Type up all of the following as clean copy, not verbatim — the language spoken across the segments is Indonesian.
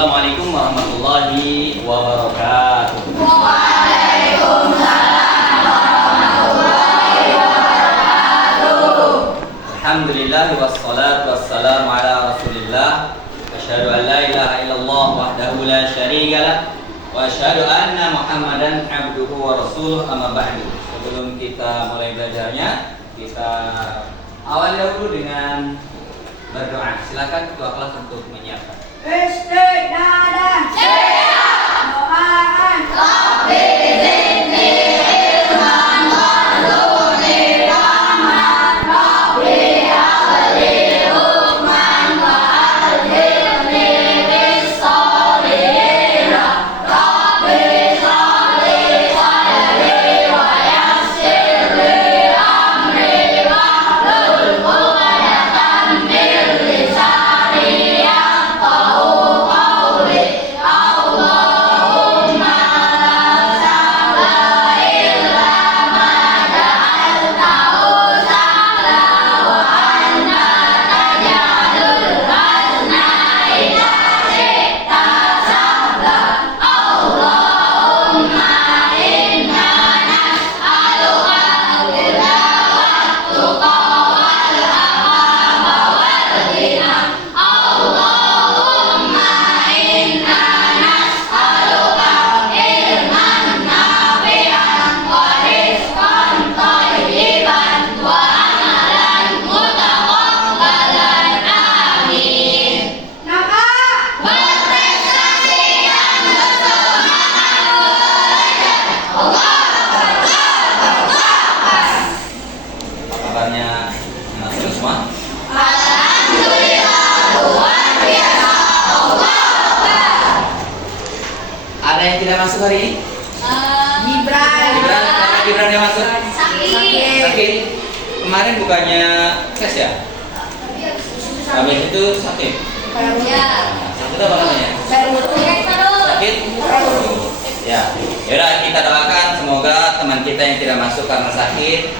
Assalamualaikum warahmatullahi wabarakatuh. Waalaikumsalam warahmatullahi wabarakatuh. Alhamdulillah wassalatu wassalamu ala Rasulillah. Asyhadu an la ilaha illallah wahdahu la syarika lah wa asyhadu anna Muhammadan abduhu wa rasuluh, amma ba'du. Sebelum kita mulai belajarnya, kita awali dahulu dengan berdoa. Silakan ketua kelas untuk menyiapkan. Istiqdadan siap. Doaan Rabbi zidni ilman warzuqni rahman Rabbi habli hukman wa alhimni bis-shalihin Rabbi sholli sadri wa yassir li amri wahlul 'uqdatam min lisani yafqahu qawli. Allahumma la sahla illa ma ja'altahu sahla wa anta taj'alul hazna idza syi'ta sahla. Allahumma inna nas'aluka al-huda wat-tuqa wal-'afafa wal-ghina. Allahumma inna nas'aluka ilman nafi'an wa rizqan thayyiban wa amalan mutaqabbalan. Amin. Nama berprestasi yang bersemangat belajar. Allah Apa kabarnya anak semua? Alhamdulillah luar biasa. Allah Ada yang tidak masuk hari ini? Gibran. Gibran, karena Gibran yang masuk Sakit. sakit. Kemarin bukannya tes ya? Habis itu sakit. Ya. Sakit apa namanya? Sakit? Ya. Yaudah, kita doakan semoga teman kita yang tidak masuk karena sakit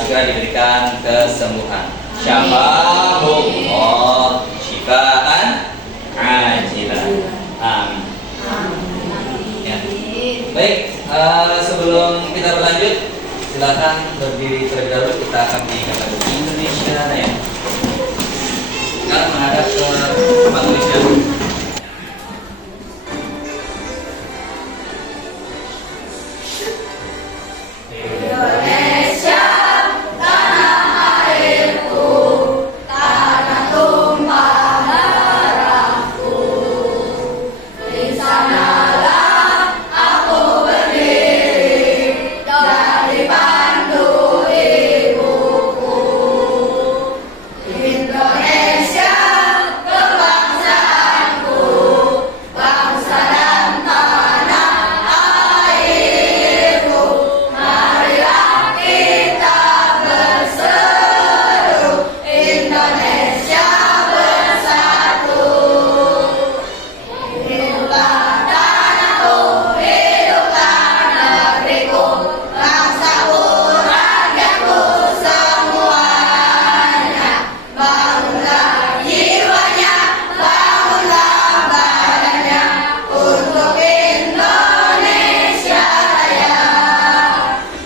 segera diberikan kesembuhan. Syafa'ullah syifaan ajilan. Amin. Ya. Baik, sebelum kita berlanjut, silakan berdiri terlebih dahulu. Kita akan menyanyikan lagu Indonesia Raya. Sekarang menghadap ke tempat tulisnya. Indonesia tanah airku, tanah tumpah darahku. Di sanalah aku berdiri dan dipandu ibuku. Indonesia kebangsaanku, bangsa dan tanah airku. Marilah kita berseru, Indonesia bersatu. Hiduplah tanahku, hiduplah negeriku, bangsaku, rakyatku semuanya. Bangunlah jiwanya, bangunlah badannya untuk Indonesia Raya.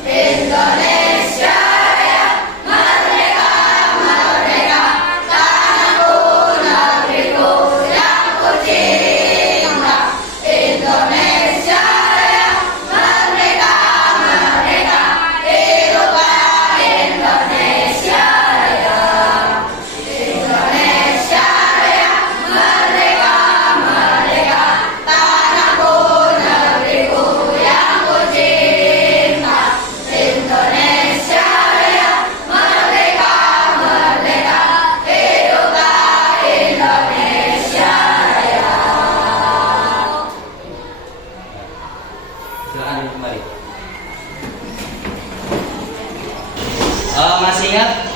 Indonesia Raya, merdeka, merdeka, tanahku, negeriku yang ku cinta. Indonesia Raya, merdeka, merdeka, hiduplah Indonesia Raya. Indonesia Raya, merdeka, merdeka, tanahku, negeriku yang ku cinta. Indonesia Raya, merdeka, merdeka, hiduplah Indonesia Raya. Silakan duduk kembali. Masih ingat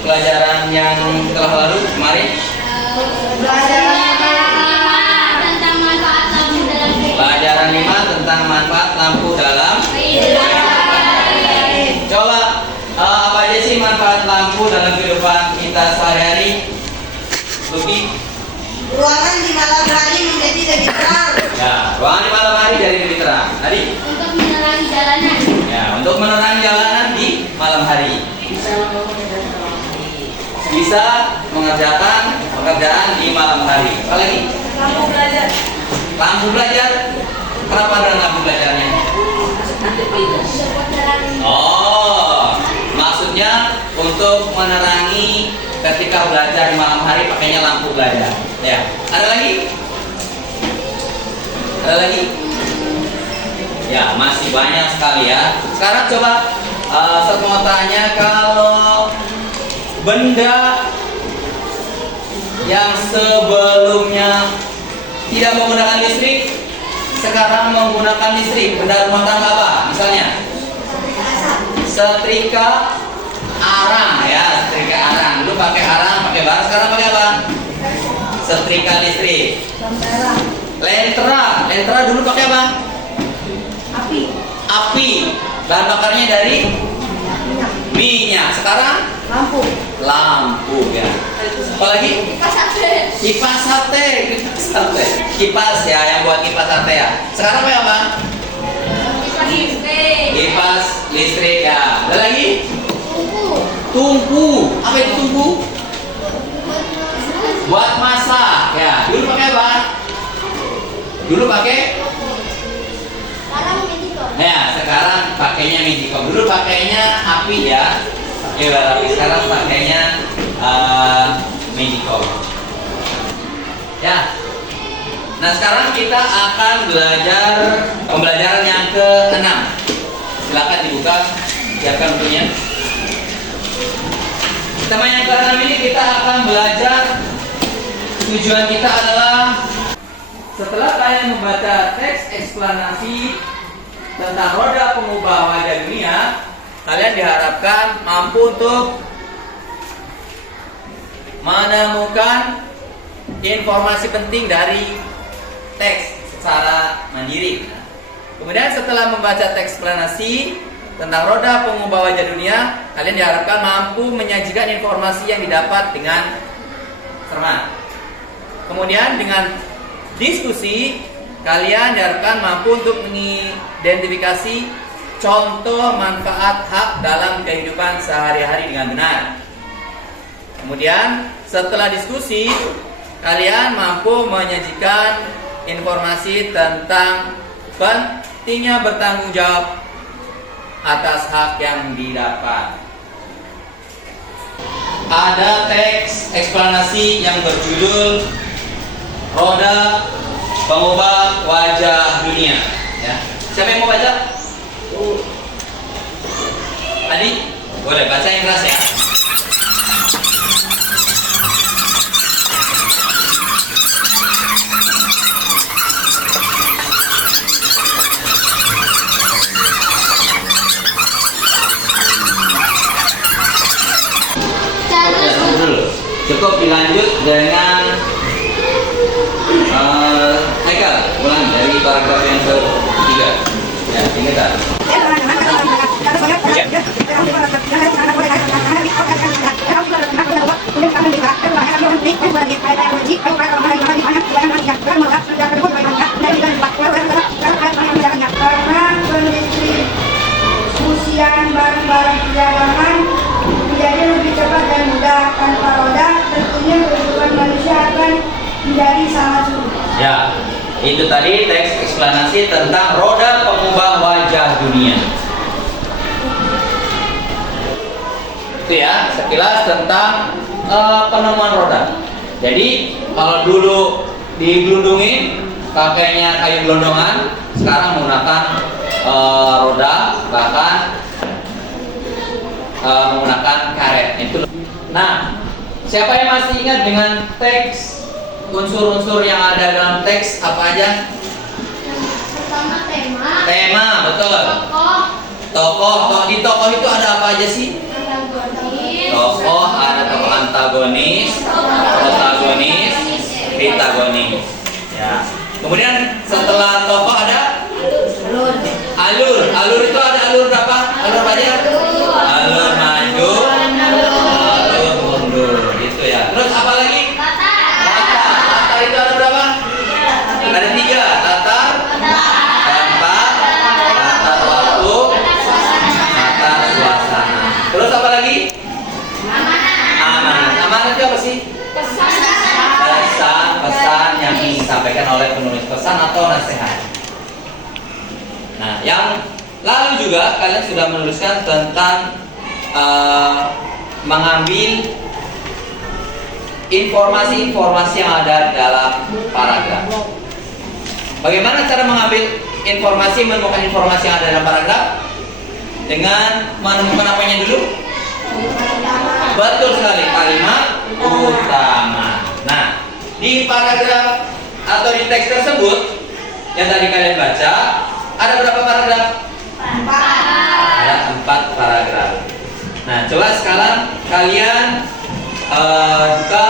pelajaran yang telah lalu kemarin? Pelajaran 5 tentang manfaat lampu dalam kehidupan. Coba apa aja sih manfaat lampu dalam kehidupan kita sehari-hari? Luki? Ruangan di malam hari menjadi untuk menerangi jalanan di malam hari. Bisa mengerjakan pekerjaan di malam hari. Apa lagi? Lampu belajar. Lampu belajar. Kenapa ada lampu belajarnya? Oh, maksudnya untuk menerangi ketika belajar di malam hari pakainya lampu belajar. Ya. Ada lagi? Ada lagi? Ya, masih banyak sekali ya. Sekarang coba saya mau tanya, kalau benda yang sebelumnya tidak menggunakan listrik sekarang menggunakan listrik, benda rumah tangga apa? Misalnya setrika arang ya, setrika arang. Dulu pakai arang, pakai bara, sekarang pakai apa? Setrika listrik. Lentera dulu pakai apa? Api. Bahan bakarnya dari minyak. Sekarang lampu ya. Apalagi? Kipas sate. Kipas ya, yang buat kipas sate ya. Sekarang pakai apa? Kipas listrik ya. Ada lagi? Tungku. Apa itu tungku? Buat masak ya. Dulu pakai apa? Dulu pakai? Ya, sekarang pakainya magicom. Dulu pakainya api ya. Pakai bara api. Sekarang pakainya magicom. Ya. Nah, sekarang kita akan belajar pembelajaran yang ke-6. Silakan dibuka, siapkan bukunya. Tema yang ke-6 ini kita akan belajar, tujuan kita adalah setelah kalian membaca teks eksplanasi tentang roda pengubah wajah dunia, kalian diharapkan mampu untuk menemukan informasi penting dari teks secara mandiri. Kemudian setelah membaca teks eksplanasi tentang roda pengubah wajah dunia, kalian diharapkan mampu menyajikan informasi yang didapat dengan cermat. Kemudian dengan diskusi, kalian diharapkan mampu untuk mengidentifikasi contoh manfaat hak dalam kehidupan sehari-hari dengan benar. Kemudian setelah diskusi, kalian mampu menyajikan informasi tentang pentingnya bertanggung jawab atas hak yang didapat. Ada teks eksplanasi yang berjudul Roda Pengubah Wajah Dunia. Ya. Siapa yang mau baca? Adik, boleh baca yang keras ya. Cukup dilanjut dengan Haikal, ulang dari paragraf yang ketiga. Ya, tinggal. Karena pendistribusian barang-barang perjalanan menjadi lebih cepat dan mudah tanpa roda, tentunya kehidupan manusia akan menjadi sangat sulit. Ya, itu tadi teks eksplanasi tentang roda pengubah wajah dunia. Itu ya, sekilas tentang penemuan roda. Jadi kalau dulu digelundungin pakainya kayu gelondongan, sekarang menggunakan roda, bahkan menggunakan karet. Itu. Nah, siapa yang masih ingat dengan teks, unsur-unsur yang ada dalam teks apa aja? Pertama tema. Tema, betul. Tokoh. Di tokoh itu ada apa aja sih? Tokoh, ada tokoh antagonis, protagonis, antagonis. Ya. Kemudian setelah tokoh ada alur itu ada alur berapa? Alur apa aja? Alur maju, alur mundur, gitu ya. Terus apa lagi? Latar itu ada berapa? Ada 3. Latar, tempat, latar waktu, disampaikan oleh penulis pesan atau nasihat. Nah, yang lalu juga kalian sudah menuliskan tentang mengambil informasi-informasi yang ada dalam paragraf. Bagaimana cara mengambil informasi, menemukan informasi yang ada dalam paragraf? Dengan menemukan apanya dulu? Betul sekali, kalimat utama. Nah, di paragraf atau di teks tersebut yang tadi kalian baca, ada berapa paragraf? 4. Ada 4 paragraf. Nah, coba sekarang kalian buka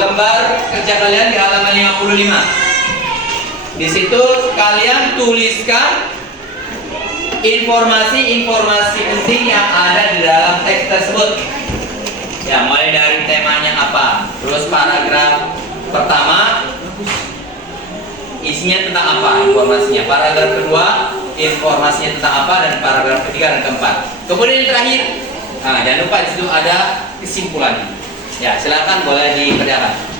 lembar kerja kalian di halaman 55. Di situ kalian tuliskan informasi-informasi penting yang ada di dalam teks tersebut. Ya, mulai dari temanya apa, terus paragraf pertama isinya tentang apa informasinya, paragraf kedua informasinya tentang apa, dan paragraf ketiga dan keempat. Kemudian yang terakhir, nah, jangan lupa di situ ada kesimpulannya. Ya, silakan boleh dikerjakan.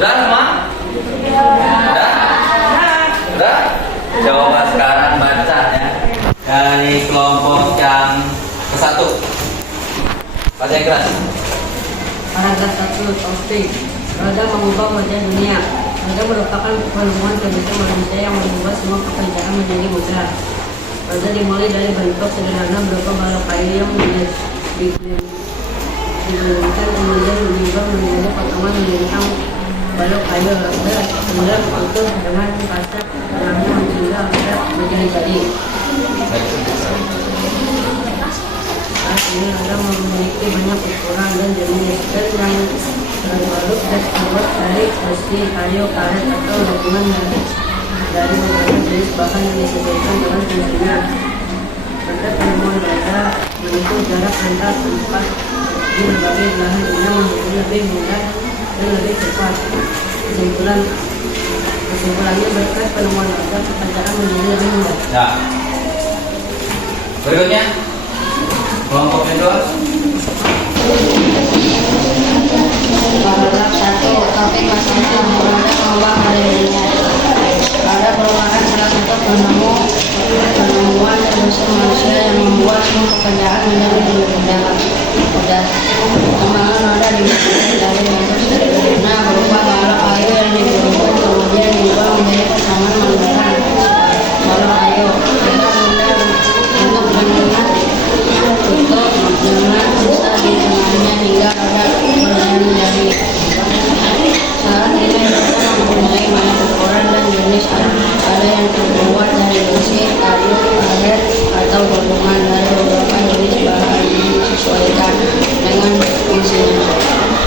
Sudah semua? Sudah? Coba sekarang baca ya dari kelompok yang ke-1. Baca yang keras. Paragraf 1. Topik roda mengubah wajah dunia. Roda merupakan penemuan terbesar manusia yang mengubah semua pekerjaan menjadi mudah. Roda dimulai dari bentuk sederhana berupa balok kayu yang digulungkan, kemudian diubah menjadi potongan melintang balok kayu. Roda kemudian utuh dengan kaca dalamnya hingga roda menjadi-jadi. Saat ini roda memiliki banyak ukuran dan jenis, dan yang terbaru terbuat dari besi, kayu, karet atau gabungan dari beberapa jenis bahan yang disesuaikan dengan fungsinya. Pada penemuan roda menempuh jarak antar tempat di berbagai belahan dunia menjadi lebih mudah dan lebih cepat. Kesimpulannya berkat penemuan roda pekerjaan menjadi lebih mudah. Ya. Berikutnya kelompok kedua. Paragraf 1. Topik masalah roda mengubah hari dunia. Roda merupakan salah satu penemuan terbesar manusia yang membuat semua pekerjaan menjadi lebih mudah. Pengembangan roda dimulai dari bentuk sederhana berupa balok kayu yang digulungkan, kemudian diubah menjadi potongan menggunakan balok kayu. Untuk bendungan tutup dengan sisa di tengahnya hingga roda menjadi. Saat ini roda mempunyai banyak ukuran dan jenis. Ada yang terbuat dari besi, kayu, karet atau gabungan dari beberapa jenis bahan yang disesuaikan dengan fungsinya.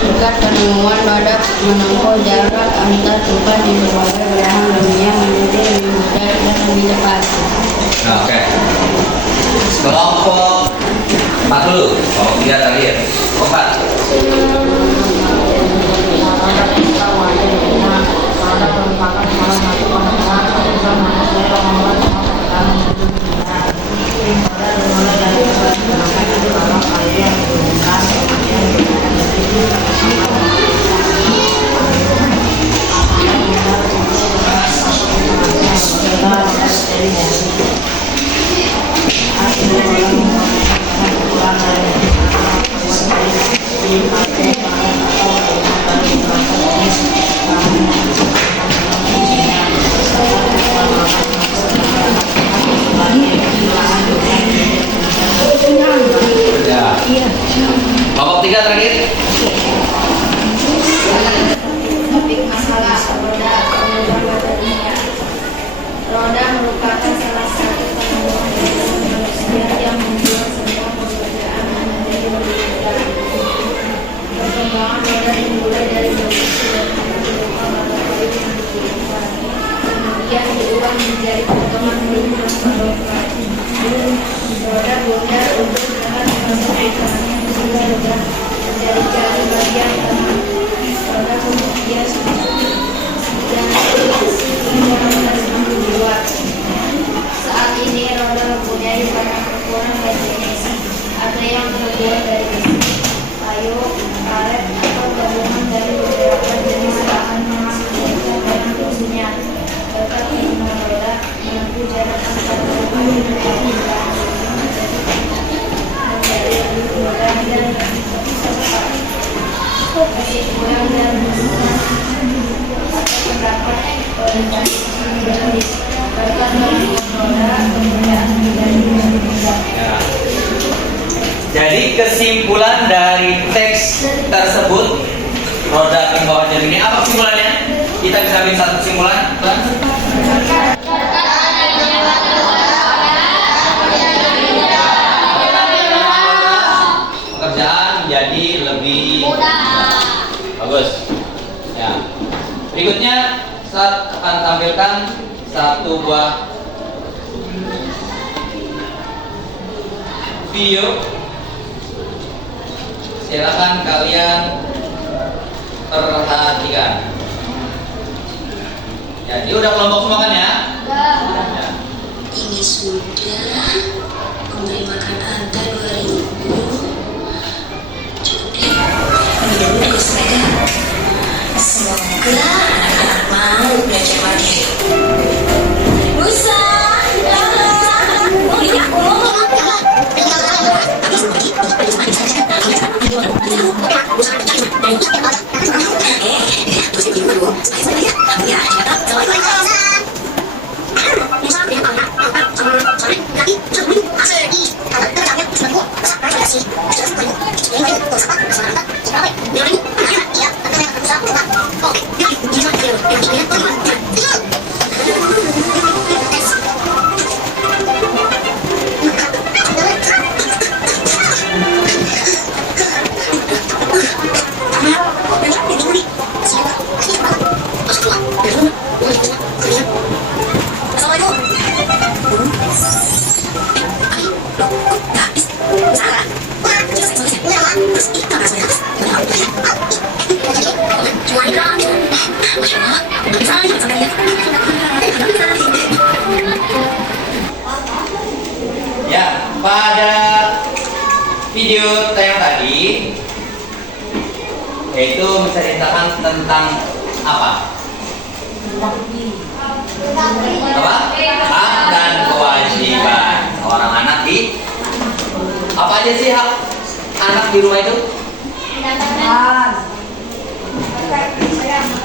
Berkat penemuan roda menempuh jarak antar tempat di berbagai belahan dunia menjadi lebih mudah dan lebih cepat. Nah, oke. Kelompok 4 dulu. Kelompok 3 tadi ya. Kelompok 4. Merupakan salah satu penemuan terbesar manusia yang membuat semua pekerjaan menjadi mudah. Roda dimulai dari bentuk sederhana berupa kayu yang digulungkan, kemudian diubah menjadi Ya. Jadi kesimpulan dari teks tersebut roda pembawa jalan ini apa kesimpulannya? Kita bisa ambil satu kesimpulan. Pekerjaan menjadi lebih mudah. Bagus. Ya. Berikutnya saya akan tampilkan satu buah video. Silakan kalian perhatikan. Ya, ini udah kelompok semua kan ya? Ya. Ini sudah memberi makan Anda 2000. Cukup ya. Ini dulu dari sepeda. Semoga anak-anak mau belajar mandiri. Musa, Ya, pada video yang tadi yaitu menceritakan tentang apa? Apa? Hak dan kewajiban seorang anak di apa aja sih hak anak di rumah itu?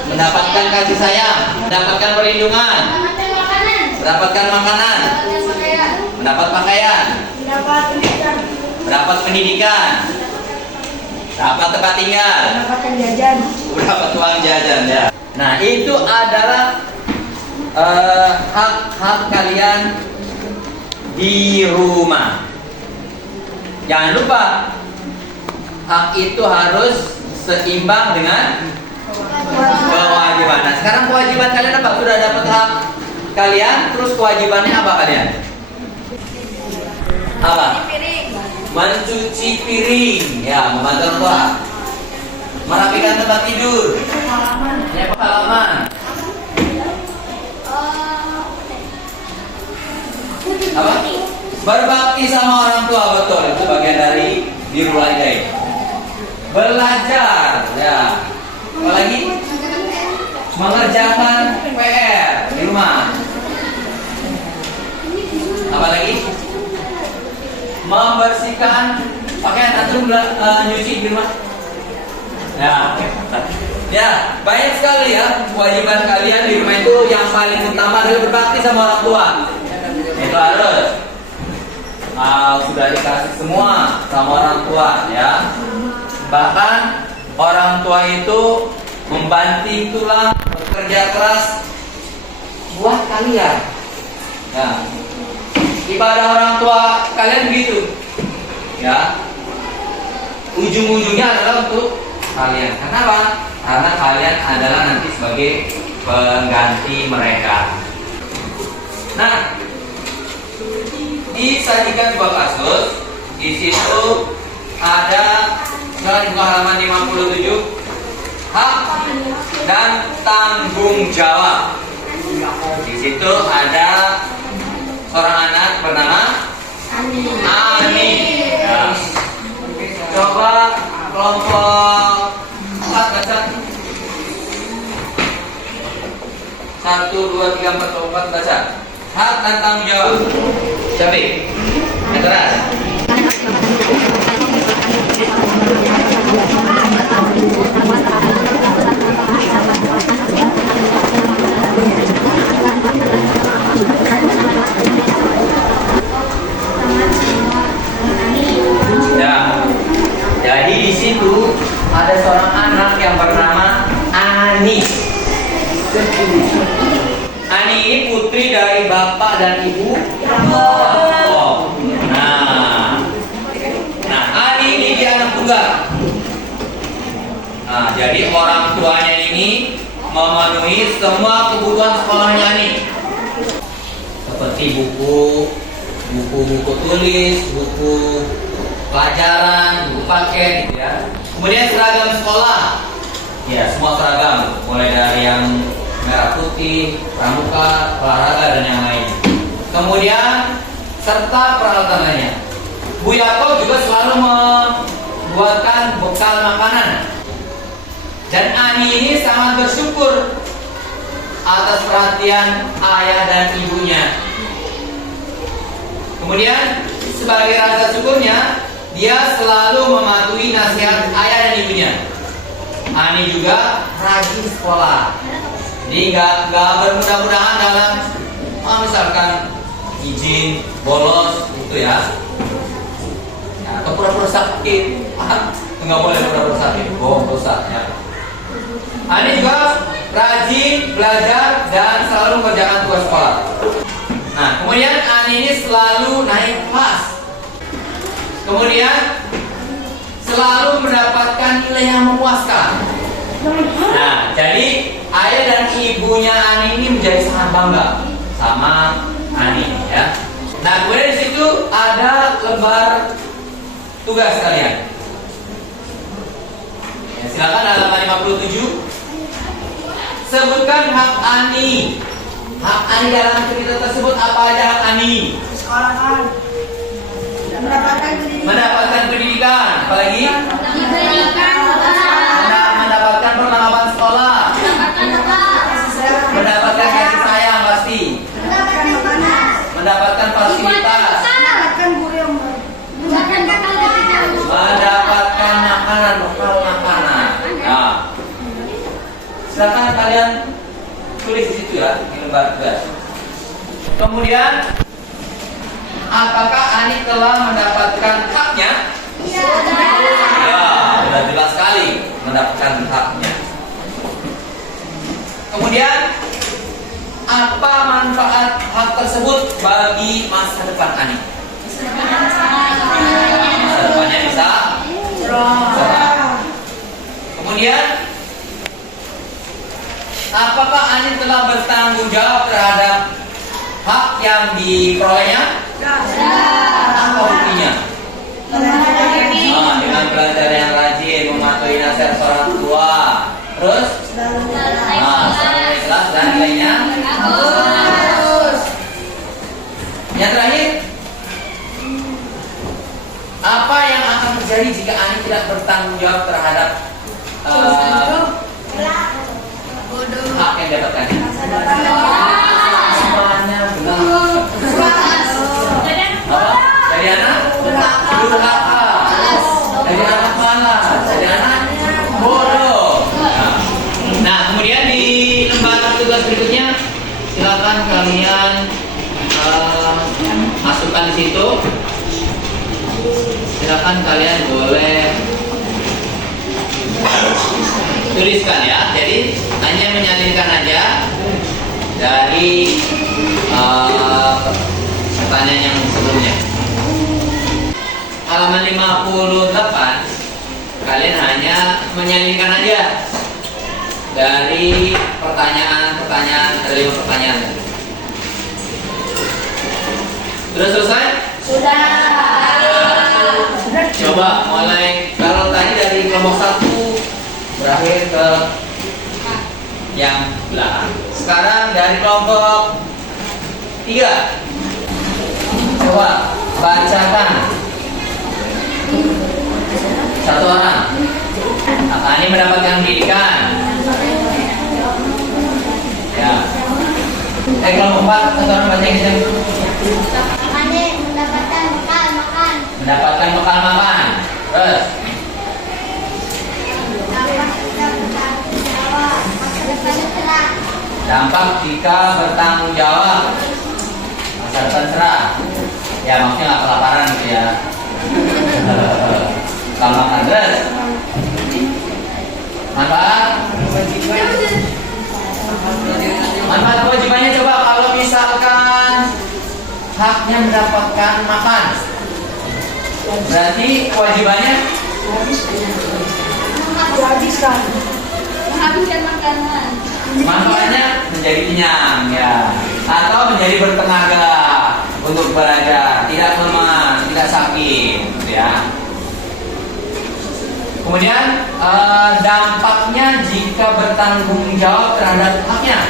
Mendapatkan kasih sayang, mendapatkan perlindungan, mendapatkan makanan, mendapat pakaian, mendapat pendidikan, dapat tempat tinggal, Mendapatkan jajan. dapat uang jajan ya. Nah itu adalah hak-hak kalian di rumah. Jangan lupa hak itu harus seimbang dengan kewajiban. Nah sekarang kewajiban kalian apa? Sudah dapat hak kalian, terus kewajibannya apa kalian? Apa? Mencuci piring, ya, membantu orang tua, merapikan tempat tidur, menyiapkan halaman, apa? Berbakti sama orang tua, betul, itu bagian dari birrul walidain. Belajar, ya, apalagi mengerjakan PR di rumah, apalagi membersihkan pakaian atau nyuci di rumah. Ya, banyak sekali ya kewajiban kalian di rumah itu. Yang paling utama adalah berbakti sama orang tua. Itu harus sudah dikasih semua sama orang tua ya. Bahkan orang tua itu membanting tulang, bekerja keras buat kalian. Ya. Ibadah orang tua kalian begitu, ya. Ujung-ujungnya adalah untuk kalian. Kenapa? Karena kalian adalah nanti sebagai pengganti mereka. Nah, disajikan sebuah kasus. Di situ ada, jangan buka halaman 57, hak dan tanggung jawab. Di situ ada seorang anak bernama Ani. Ya. Coba kelompok 4 baca. 1, 2, 3, 4, 4 baca. Hak dan tanggung jawab. Syafiq. Yang keras. Ya. Jadi di situ ada seorang anak yang bernama Ani. Ani ini putri dari bapak dan ibu Yakob. Nah, Ani ini dia anak tunggal. Nah, jadi orang tuanya ini memenuhi semua kebutuhan sekolahnya Ani, seperti buku tulis, buku pelajaran, buku paket, gitu ya. Kemudian seragam sekolah, ya semua seragam, mulai dari yang merah putih, pramuka, olahraga dan yang lain. Kemudian serta peralatan lainnya. Bu Yakob juga selalu membuatkan bekal makanan. Dan Ani ini sangat bersyukur atas perhatian ayah dan ibunya. Kemudian sebagai rasa syukurnya, dia selalu mematuhi nasihat ayah dan ibunya. Ani juga rajin sekolah. Jadi nggak bermudah-mudahan dalam misalkan izin bolos gitu ya, atau pura-pura sakit. Nggak boleh pura-pura sakit, dosa ya. Ani juga rajin belajar dan selalu mengerjakan tugas sekolah. Nah, kemudian Ani ini selalu naik kelas. Kemudian selalu mendapatkan nilai yang memuaskan. Nah, jadi ayah dan ibunya Ani ini menjadi sangat bangga sama Ani ya. Nah, kemudian di situ ada lembar tugas kalian. Ya, silakan halaman 57. Sebutkan hak Ani. Hak Ani dalam cerita tersebut apa aja hak Ani? Sekolahan. Mendapatkan pendidikan, apalagi? Mendapatkan perlengkapan sekolah. Mendapatkan kasih sayang pasti. Mendapatkan fasilitas. Mendapatkan guru yang baik. Mendapatkan makanan, bekal makanan. Ya. Silakan kalian tulis di situ ya, di lembar tugas. Kemudian, apakah Ani telah mendapatkan haknya? Ya, sudah jelas sekali mendapatkan haknya. Kemudian, apa manfaat hak tersebut bagi masa depan Ani? Masa depannya bisa cerah. Kemudian, apakah Ani telah bertanggung jawab terhadap hak yang diperolehnya? Apa buktinya? Dengan belajar yang rajin, mematuhi nasihat orang tua, terus selalu ikhlas dan nilainya bagus. Yang terakhir, apa yang akan terjadi jika Ani tidak bertanggung jawab terhadap hak yang didapatkannya? Semuanya gelap. Dari anak durhaka, dari anak malas, dari anak bodoh. Nah, kemudian di lembar tugas berikutnya silakan kalian masukkan di situ. Silakan kalian boleh tuliskan ya. Jadi hanya menyalinkan aja dari pertanyaan yang sebelumnya. Halaman 58 kalian hanya menyalinkan aja dari pertanyaan-pertanyaan, ada 5 pertanyaan. Sudah selesai? Sudah. Coba mulai, kalau tadi dari kelompok 1 berakhir ke yang belakang. Sekarang dari kelompok 3. Coba bacakan satu orang. Apa ini mendapatkan pendidikan? Ya. Kelompok 4 satu orang baca yang Dampak jika bertanggung jawab. Masa depan cerah. Ya maksudnya nggak kelaparan gitu ya. Sama terus. Manfaat? Manfaat kewajibannya coba kalau misalkan haknya mendapatkan makan, berarti kewajibannya Habiskan. Menghabiskan makanan. manfaatnya menjadi kenyang ya, atau menjadi bertenaga untuk belajar, tidak lemah, tidak sakit gitu ya. Kemudian dampaknya jika bertanggung jawab terhadap haknya,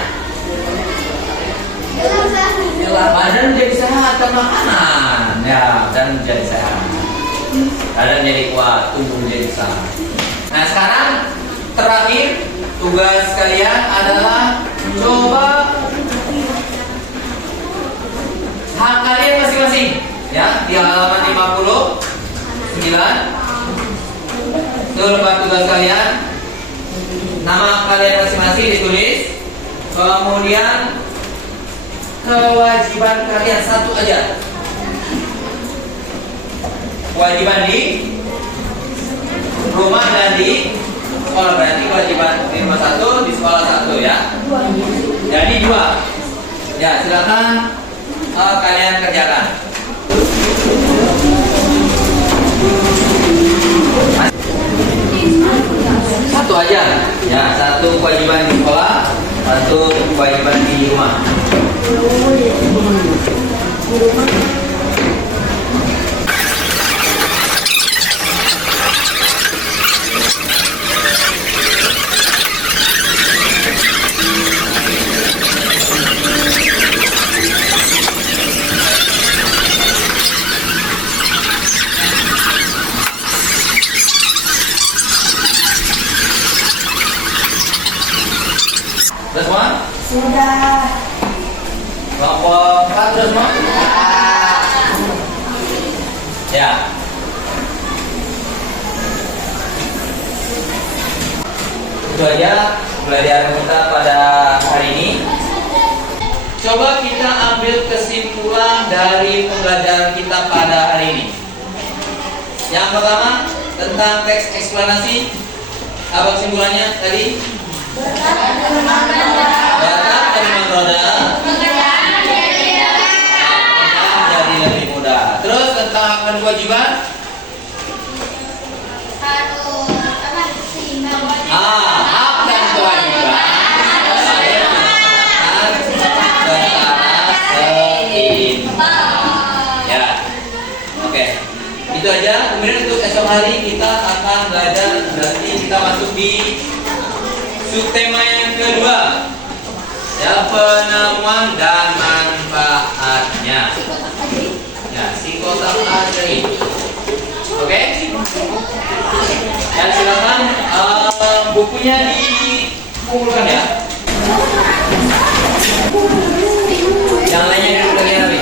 badan menjadi sehat dan makanan ya, dan menjadi sehat, badan menjadi kuat, tubuh menjadi sehat. Nah sekarang terakhir tugas kalian adalah coba hak kalian masing-masing ya, di halaman 59. Lepas tugas kalian, nama kalian masing-masing ditulis, kemudian kewajiban kalian satu aja. Kewajiban di rumah dan di sekolah, berarti kewajiban di rumah satu, di sekolah satu ya. Jadi 2. Ya silakan kalian kerjakan. Satu aja ya, satu kewajiban di sekolah, satu kewajiban di rumah. Sudah semua? Sudah. Kelompok 4 sudah semua? Ya. Itu aja pelajaran kita pada hari ini. Coba kita ambil kesimpulan dari pembelajaran kita pada hari ini. Yang pertama tentang teks eksplanasi. Apa kesimpulannya tadi? Bakat dari roda menjadi lebih mudah. Terus tentang hak dan kewajiban. Hak dan kewajiban secara seimbang. Ya, oke. Itu aja. Kemudian untuk esok hari kita akan belajar, berarti kita masuk di subtema yang kedua ya, penemuan dan manfaatnya ya, psikosak adri. Oke? Dan silakan bukunya dikumpulkan ya, yang lainnya duduk lagi rapi.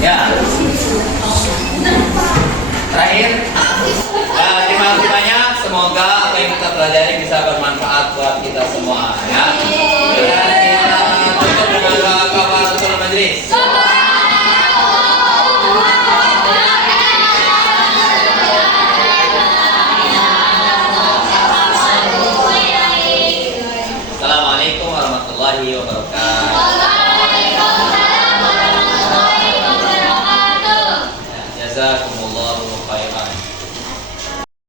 Ya. Terakhir, terima kasih banyak. Semoga apa yang kita pelajari bisa bermanfaat buat kita semua. Ya. Dan kita tutup dengan doa kafaratul majelis. Assalamualaikum warahmatullahi wabarakatuh. Waalaikumsalam warahmatullahi wabarakatuh. Jazakumullah.